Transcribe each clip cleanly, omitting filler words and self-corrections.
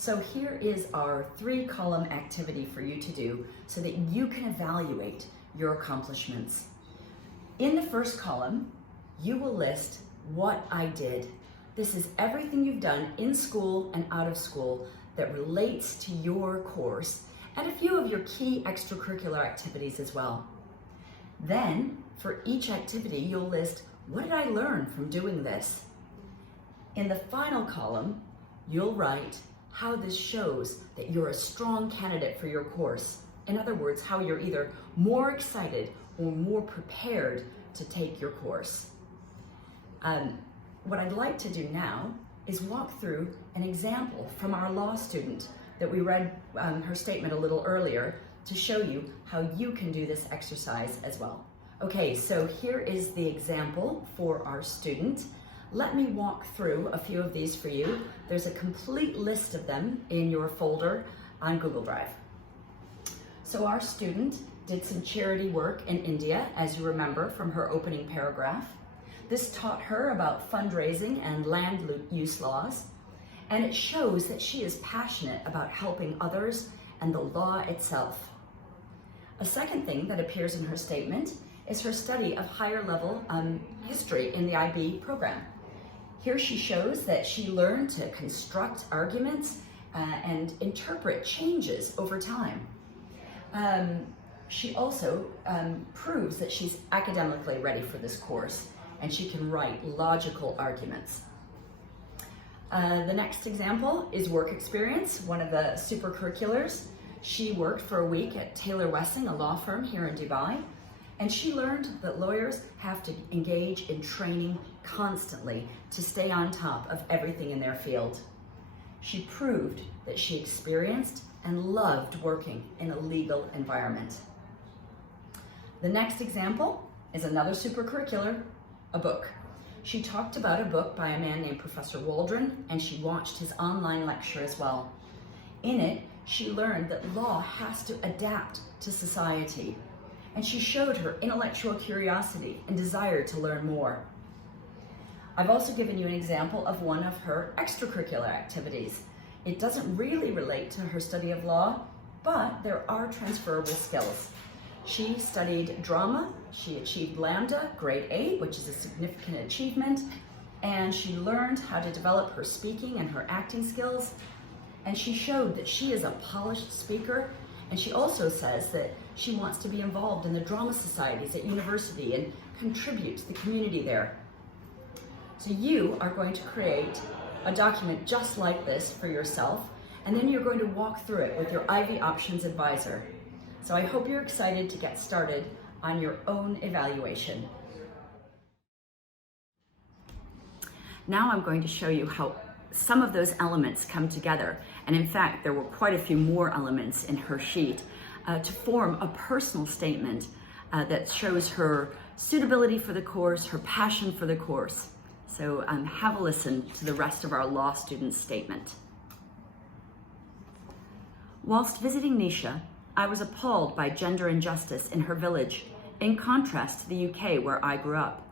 So here is our 3-column activity for you to do so that you can evaluate your accomplishments. In the first column, you will list what I did. This is everything you've done in school and out of school that relates to your course, and a few of your key extracurricular activities as well. Then, for each activity, you'll list, what did I learn from doing this? In the final column, you'll write how this shows that you're a strong candidate for your course. In other words, how you're either more excited or more prepared to take your course. What I'd like to do now is walk through an example from our law student that we read her statement a little earlier to show you how you can do this exercise as well. Okay, so here is the example for our student. Let me walk through a few of these for you. There's a complete list of them in your folder on Google Drive. So our student did some charity work in India, as you remember from her opening paragraph. This taught her about fundraising and land use laws, and it shows that she is passionate about helping others and the law itself. A second thing that appears in her statement is her study of higher level history in the IB program. Here she shows that she learned to construct arguments and interpret changes over time. She also proves that she's academically ready for this course, and she can write logical arguments. The next example is work experience, one of the supercurriculars. She worked for a week at Taylor Wessing, a law firm here in Dubai, and she learned that lawyers have to engage in training constantly to stay on top of everything in their field. She proved that she experienced and loved working in a legal environment. The next example is another supercurricular, a book. She talked about a book by a man named Professor Waldron, and she watched his online lecture as well. In it, she learned that law has to adapt to society, and she showed her intellectual curiosity and desire to learn more. I've also given you an example of one of her extracurricular activities. It doesn't really relate to her study of law, but there are transferable skills. She studied drama, she achieved Lambda, grade 8, which is a significant achievement, and she learned how to develop her speaking and her acting skills, and she showed that she is a polished speaker, and she also says that she wants to be involved in the drama societies at university and contribute to the community there. So you are going to create a document just like this for yourself, and then you're going to walk through it with your Ivy Options advisor. So I hope you're excited to get started on your own evaluation. Now I'm going to show you how some of those elements come together. And in fact, there were quite a few more elements in her sheet to form a personal statement that shows her suitability for the course, her passion for the course. So have a listen to the rest of our law student's statement. Whilst visiting Nisha, I was appalled by gender injustice in her village, in contrast to the UK where I grew up.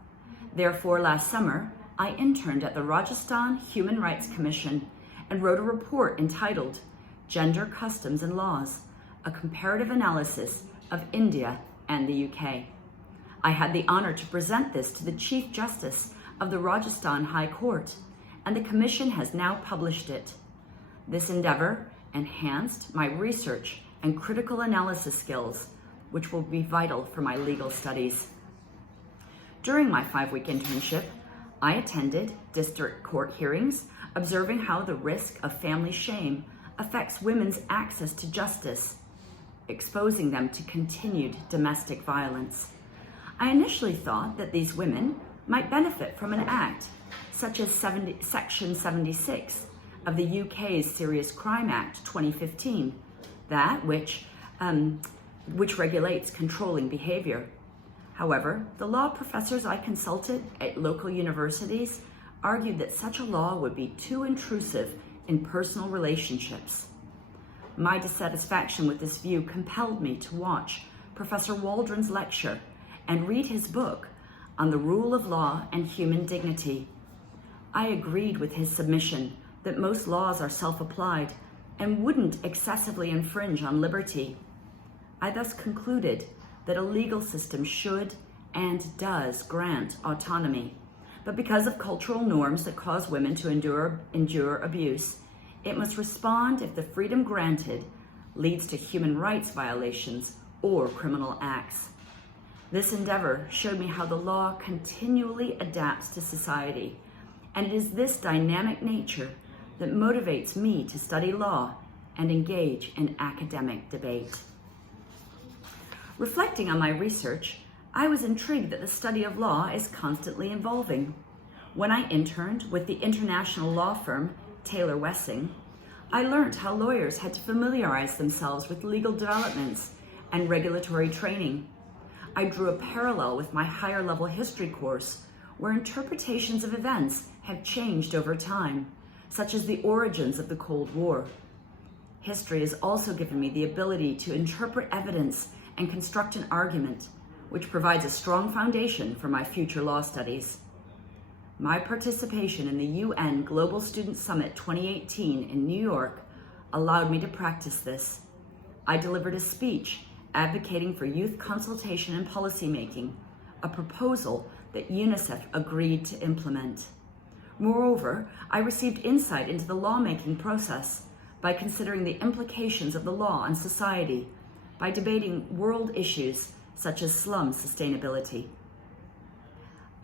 Therefore, last summer, I interned at the Rajasthan Human Rights Commission and wrote a report entitled Gender Customs and Laws, a comparative analysis of India and the UK. I had the honor to present this to the Chief Justice of the Rajasthan High Court, and the Commission has now published it. This endeavor enhanced my research and critical analysis skills, which will be vital for my legal studies. During my 5-week internship, I attended district court hearings, observing how the risk of family shame affects women's access to justice, exposing them to continued domestic violence. I initially thought that these women might benefit from an act, such as Section 76 of the UK's Serious Crime Act 2015, that which regulates controlling behavior. However, the law professors I consulted at local universities argued that such a law would be too intrusive in personal relationships. My dissatisfaction with this view compelled me to watch Professor Waldron's lecture and read his book on the rule of law and human dignity. I agreed with his submission that most laws are self-applied and wouldn't excessively infringe on liberty. I thus concluded that a legal system should and does grant autonomy, but because of cultural norms that cause women to endure abuse, it must respond if the freedom granted leads to human rights violations or criminal acts. This endeavor showed me how the law continually adapts to society, and it is this dynamic nature that motivates me to study law and engage in academic debate. Reflecting on my research, I was intrigued that the study of law is constantly evolving. When I interned with the international law firm Taylor Wessing, I learned how lawyers had to familiarize themselves with legal developments and regulatory training. I drew a parallel with my higher level history course, where interpretations of events have changed over time, such as the origins of the Cold War. History has also given me the ability to interpret evidence and construct an argument, which provides a strong foundation for my future law studies. My participation in the UN Global Student Summit 2018 in New York allowed me to practice this. I delivered a speech advocating for youth consultation and policymaking, a proposal that UNICEF agreed to implement. Moreover, I received insight into the lawmaking process by considering the implications of the law on society, by debating world issues such as slum sustainability.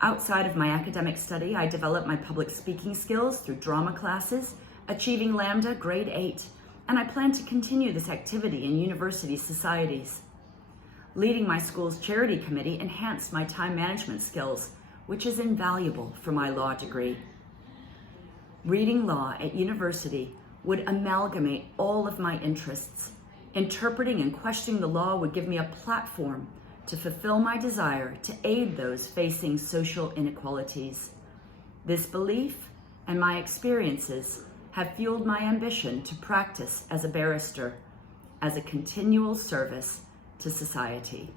Outside of my academic study, I developed my public speaking skills through drama classes, achieving Lambda grade 8, and I plan to continue this activity in university societies. Leading my school's charity committee enhanced my time management skills, which is invaluable for my law degree. Reading law at university would amalgamate all of my interests. Interpreting and questioning the law would give me a platform to fulfill my desire to aid those facing social inequalities. This belief and my experiences have fueled my ambition to practice as a barrister, as a continual service to society.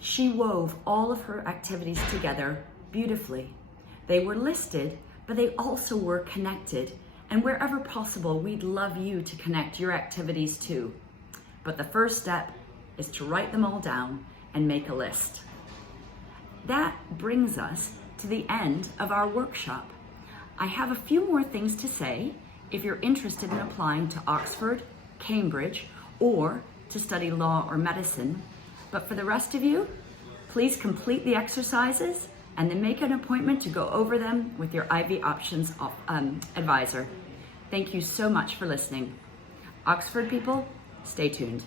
She wove all of her activities together beautifully. They were listed, but they also were connected, and wherever possible, we'd love you to connect your activities too. But the first step is to write them all down and make a list. That brings us to the end of our workshop. I have a few more things to say if you're interested in applying to Oxford, Cambridge, or to study law or medicine. But for the rest of you, please complete the exercises and then make an appointment to go over them with your Ivy Options advisor. Thank you so much for listening. Oxford people, stay tuned.